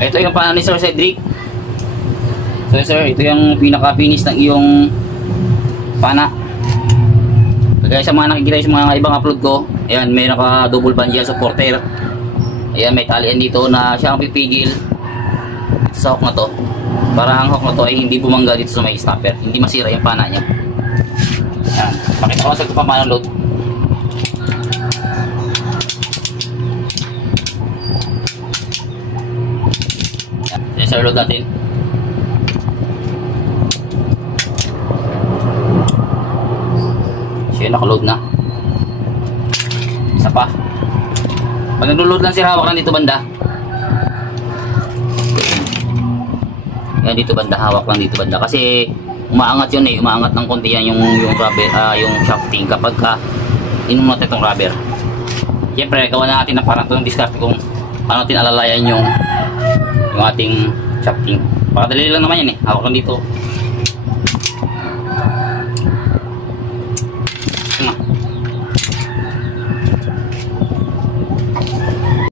Ito yung pana ni Sir Cedric. So sir, ito yung pinaka-finish ng iyong pana. Kaya sa mga nakikita sa mga ibang upload ko, ayan, may naka double band yan supporter. Ayan, may talian dito na siyang pipigil sa hook na to, para ang hook na to ay hindi bumangga dito sa may stopper, hindi masira yung pana niya. Ayan, pakita ko sa ito pa paano load. Ayan, sir, load natin. So yun, nakaload na. Isa pa. Pag nag-load lang sila, hawak lang dito banda. Yan dito banda, hawak lang dito banda. Kasi umaangat yun eh, umaangat ng konti yan yung rubber, yung shafting kapag inom natin itong rubber. Siyempre, gawa na natin na parang itong discard kung paano natin alalayan yung ating shafting. Pakadali lang naman yan eh, hawak lang dito.